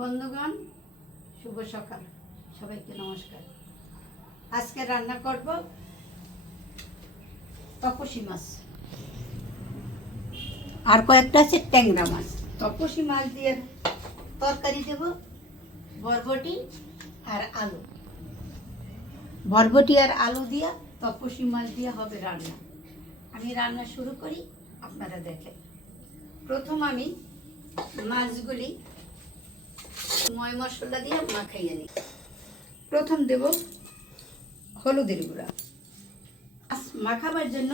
বন্ধুগণ, শুভ সকাল। সবাইকে নমস্কার। আজকে রান্না করব তপসী মাছ, আর কয়েকটা আছে ট্যাংরা মাছ। তপসী মাছ দিয়ে তরকারি দেব, বরবটি আর আলু। বরবটি আর আলু দিয়ে তপসী মাছ দিয়ে হবে রান্না। আমি রান্না শুরু করি, আপনারা দেখেন। প্রথম আমি মাছগুলি ময় মশলা দিয়ে মাখাইয়ে নিই। প্রথম দেব হলুদের গুঁড়া, মাখাবার জন্য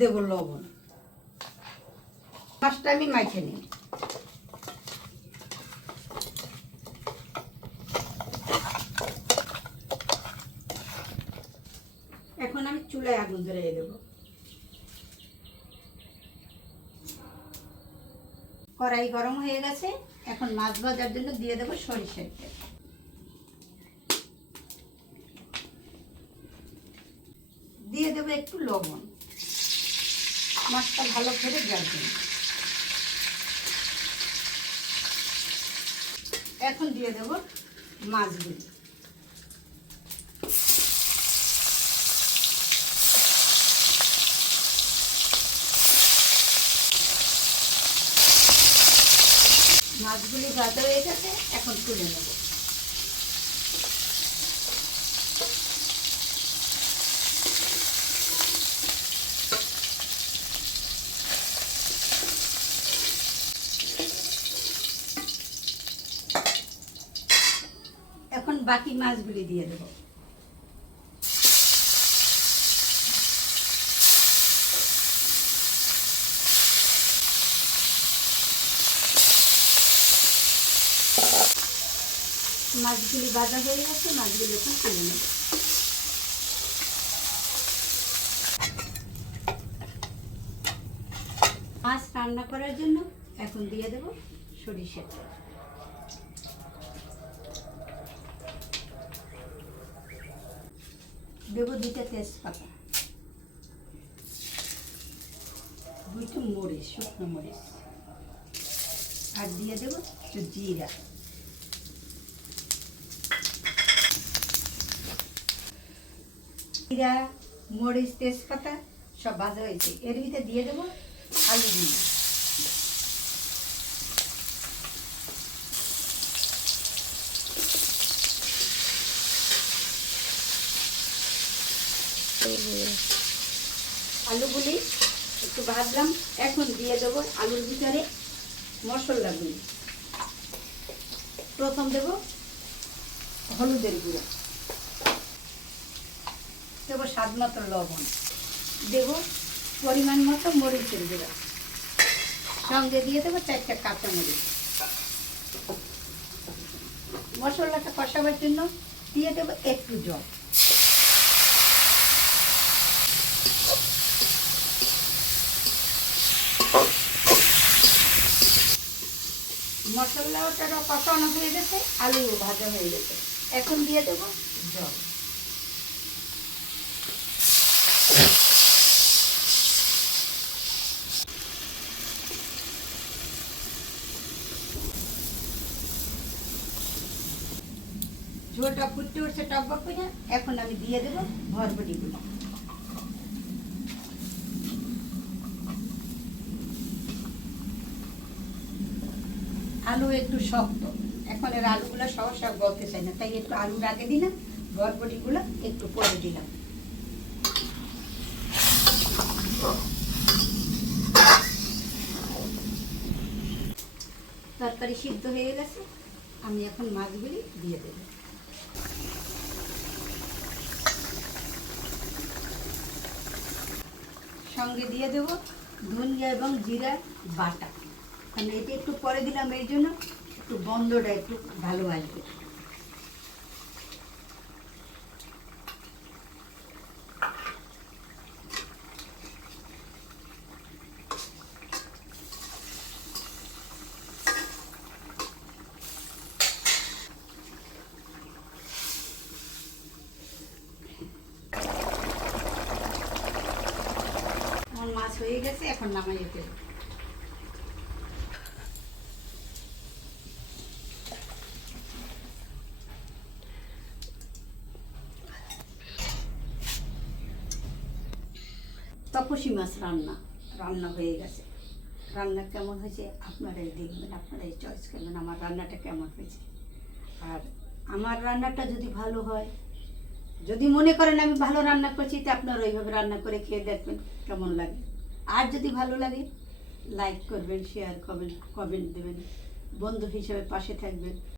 দেব লবণ। মাছটা আমি মাখে নিই। এখন আমি চুলায় আগুন ধরিয়ে দেব। কড়াই গরম হয়ে গেছে, এখন মাছ ভাজার জন্য দিয়ে দেব সরিষার তেল। দিয়ে দেবো একটু লবণ, মাছটা ভালো করে ভাজবেন। এখন দিয়ে দেব মাছগুলি। মাছগুলি ভাজা হয়ে গেছে, এখন তুলে নেব। এখন বাকি মাছগুলি দিয়ে দেব। মাছগুলি ভাজা হয়ে গেছে, মাছগুলি এখন তুলে নেব। মাছ রান্না করার জন্য এখন দিয়ে দেব সরিষার তেল। দেব দুইটা তেজপাতা, দুইটা মরিচ, শুকনো মরিচ, আর দিয়ে দেব একটু জিরা। জিরা, মরিচ, তেজপাতা সব ভাজা হয়েছে, এর ভিতরে দিয়ে দেব আলুগুলো। আলুগুলি একটু ভাজলাম, এখন দিয়ে দেবো আলুর ভিতরে মশলাগুলি। প্রথম দেব হলুদের গুঁড়ো, দেবো স্বাদ মতো লবণ, দেব পরিমাণ মতো মরিচের গুঁড়ো, সঙ্গে দিয়ে দেবো 4টা কাঁচামরিচ। মশলাটা কষাবার জন্য দিয়ে দেবো একটু জল। মশলাটা কষানো হয়ে গেছে, আলু ভাজা হয়ে গেছে, এখন দিয়ে দেব জল। ঝোলটা ফুটতে উঠছে টকবক করে, এখন আমি দিয়ে দেব বরবটিগুলো। আলু একটু শক্ত, এখন এর আলুগুলো সব গলতে চাই না, তাই একটু আলুর আগে দিলাম, বরবটিগুলো একটু পরে দিলাম। তরকারি সিদ্ধ হয়ে গেছে, আমি এখন মাছগুলি দিয়ে দেব। সঙ্গে দিয়ে দেব ধনিয়া এবং জিরা বাটা। আমি এটা একটু পরে দিলাম, এই জন্য একটু গন্ধটা একটু ভালো আসবে। আমার মাছ হয়ে গেছে, এখন নামাইয়ে ফেলব। তপসী মাছ রান্না হয়ে গেছে। রান্না কেমন হয়েছে আপনারাই দেখবেন, আপনারাই চয়েস করবেন আমার রান্নাটা কেমন হয়েছে। আর আমার রান্নাটা যদি ভালো হয়, যদি মনে করেন আমি ভালো রান্না করছি, তো আপনারা ওইভাবে রান্না করে খেয়ে দেখবেন কেমন লাগে। আর যদি ভালো লাগে লাইক করবেন, শেয়ার করবেন, কমেন্ট দেবেন, বন্ধু হিসেবে পাশে থাকবেন।